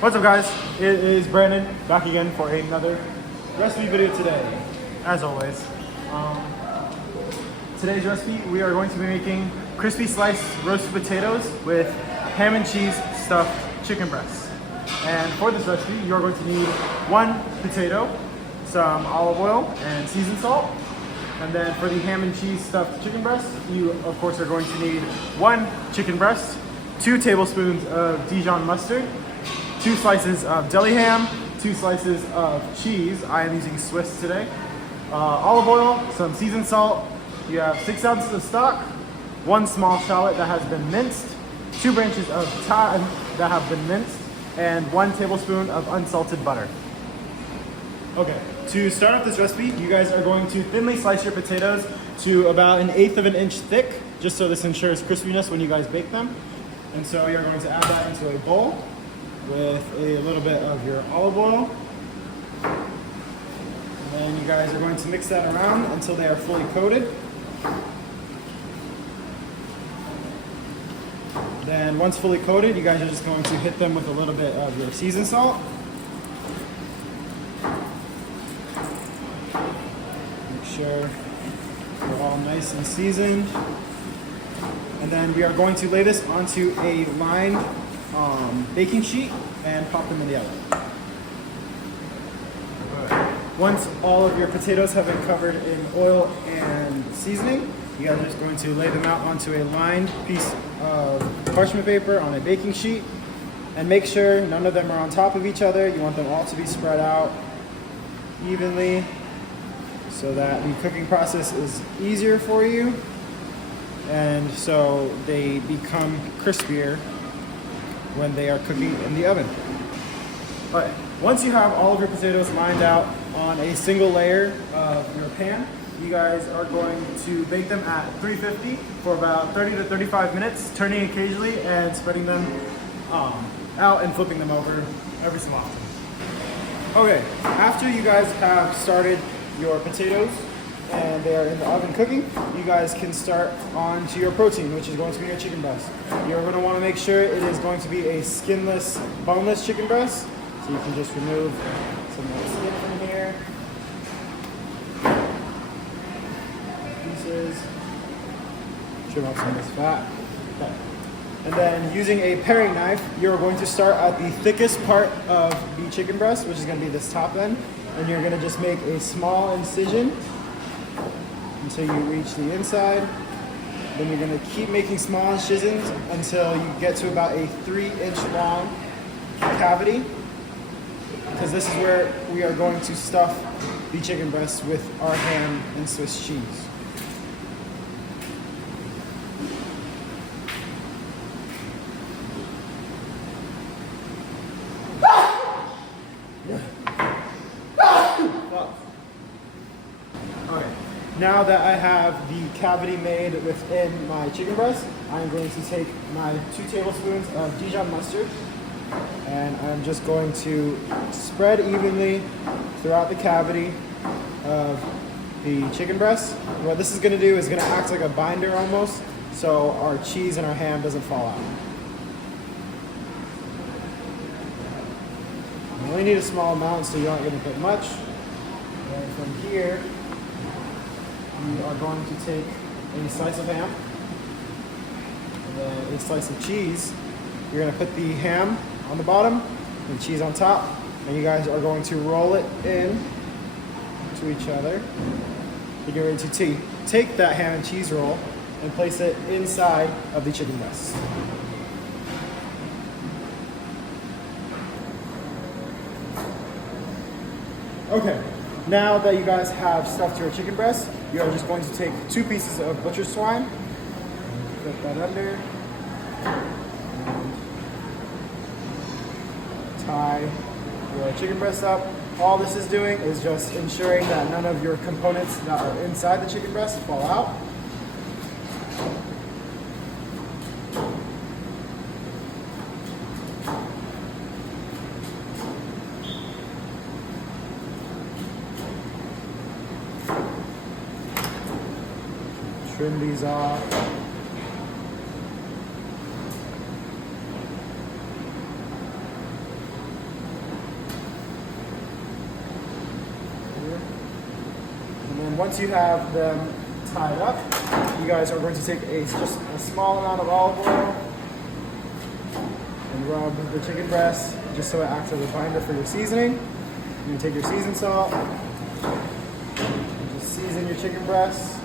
What's up, guys? It is Brandon back again for another recipe video today. As always, today's recipe we are going to be making crispy sliced roasted potatoes with ham and cheese stuffed chicken breasts. And for this recipe, you are going to need one potato, some olive oil, and seasoned salt. And then for the ham and cheese stuffed chicken breast, you of course are going to need one chicken breast, 2 tablespoons of Dijon mustard, 2 slices of deli ham, 2 slices of cheese. I am using Swiss today. Olive oil, some seasoned salt. You have 6 ounces of stock, 1 small shallot that has been minced, 2 branches of thyme that have been minced, and 1 tablespoon of unsalted butter. Okay, to start off this recipe, you guys are going to thinly slice your potatoes to about 1/8 of an inch thick, just so this ensures crispiness when you guys bake them. And so you're going to add that into a bowl with a little bit of your olive oil. And then you guys are going to mix that around until they are fully coated. Then once fully coated, you guys are just going to hit them with a little bit of your seasoned salt. Make sure they're all nice and seasoned. And then we are going to lay this onto a lined baking sheet and pop them in the oven. Once all of your potatoes have been covered in oil and seasoning, you guys are just going to lay them out onto a lined piece of parchment paper on a baking sheet, and make sure none of them are on top of each other. You want them all to be spread out evenly so that the cooking process is easier for you, and so they become crispier when they are cooking in the oven. All right, once you have all of your potatoes lined out on a single layer of your pan, you guys are going to bake them at 350 for about 30 to 35 minutes, turning occasionally and spreading them out and flipping them over every so often. Okay, after you guys have started your potatoes and they are in the oven cooking, you guys can start on to your protein, which is going to be your chicken breast. You're going to want to make sure it is going to be a skinless, boneless chicken breast. So you can just remove some of the skin from here. Pieces. Trim off some of this fat. Okay. And then using a paring knife, you're going to start at the thickest part of the chicken breast, which is going to be this top end. And you're going to just make a small incision until you reach the inside. Then you're going to keep making small incisions until you get to about a 3-inch long cavity, because this is where we are going to stuff the chicken breast with our ham and Swiss cheese. Okay, now that I have the cavity made within my chicken breast, I'm going to take my 2 tablespoons of Dijon mustard, and I'm just going to spread evenly throughout the cavity of the chicken breast. What this is going to do is going to act like a binder almost, so our cheese and our ham doesn't fall out. You only need a small amount, so you aren't going to put much. And from here, we are going to take a slice of ham and then a slice of cheese. You're going to put the ham on the bottom and cheese on top, and you guys are going to roll it in to each other. And you're going to take that ham and cheese roll and place it inside of the chicken breast. Okay, now that you guys have stuffed your chicken breast, you are just going to take 2 pieces of butcher swine, put that under, tie your chicken breast up. All this is doing is just ensuring that none of your components that are inside the chicken breast fall out. Trim these off. once you have them tied up, you guys are going to take just a small amount of olive oil and rub the chicken breast just so it acts as a binder for your seasoning. You're going to take your seasoned salt, and just season your chicken breast.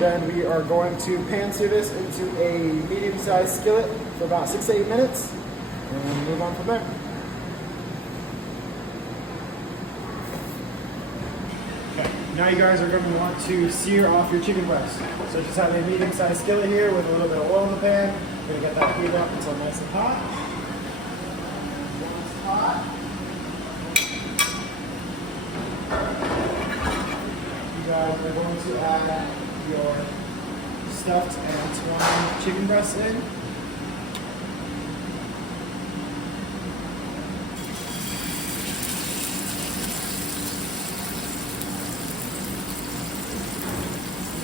Then we are going to pan sear this into a medium-sized skillet for about 6 to 8 minutes and move on from there. Okay. Now you guys are going to want to sear off your chicken breast. So just have a medium-sized skillet here with a little bit of oil in the pan. We're going to get that heated up until nice and hot. Once hot, you guys are going to add your stuffed and twine chicken breasts in.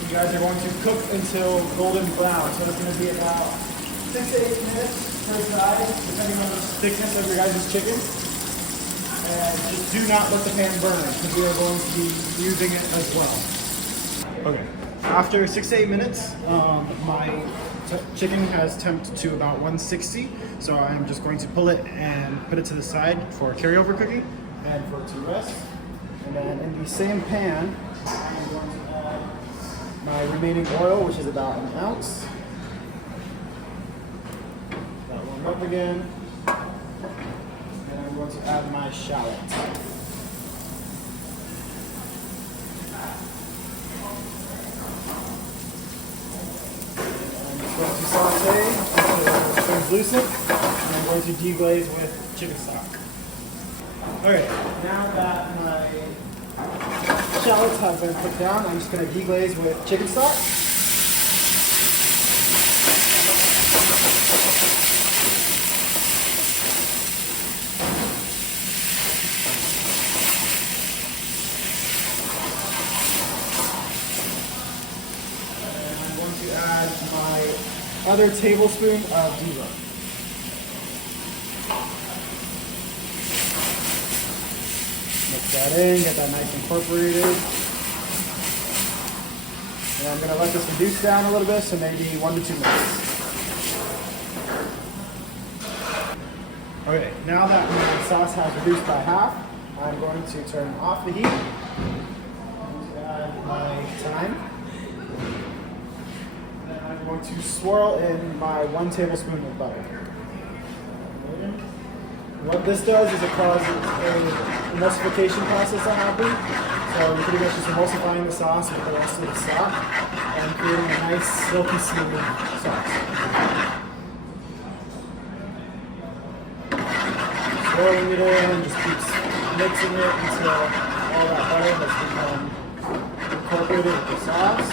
You guys are going to cook until golden brown, so it's going to be about 6 to 8 minutes per side, depending on the thickness of your guys' chicken. And just do not let the pan burn, because we are going to be using it as well. Okay. After 6 to 8 minutes, my chicken has temped to about 160, so I'm just going to pull it and put it to the side for carryover cooking and for it to rest. And then in the same pan, I'm going to add my remaining oil, which is about an ounce. That one up again. And I'm going to add my shallot. I'm going to saute until it translucent, and I'm going to deglaze with chicken stock. Okay, now that my shallots have been put down, I'm just going to deglaze with chicken stock. Add my other tablespoon of diva. Mix that in, get that nice incorporated. And I'm going to let this reduce down a little bit, so maybe 1 to 2 minutes. Okay, now that my sauce has reduced by half, I'm going to turn off the heat. I'm going to add my thyme. I'm going to swirl in my 1 tablespoon of butter. What this does is it causes a emulsification process to happen. So you're pretty much just emulsifying the sauce with the rest of the stock and creating a nice silky smooth sauce. Swirling it in, just keeps mixing it until all that butter has become incorporated with the sauce.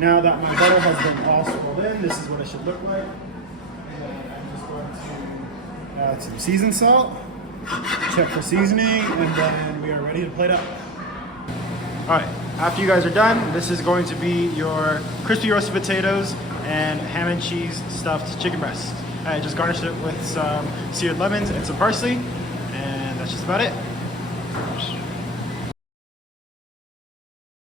Now that my butter has been all swirled in, this is what it should look like. And I'm just going to add some seasoned salt, check for seasoning, and then we are ready to plate up. Alright, after you guys are done, this is going to be your crispy roasted potatoes and ham and cheese stuffed chicken breast. I just garnished it with some seared lemons and some parsley, and that's just about it.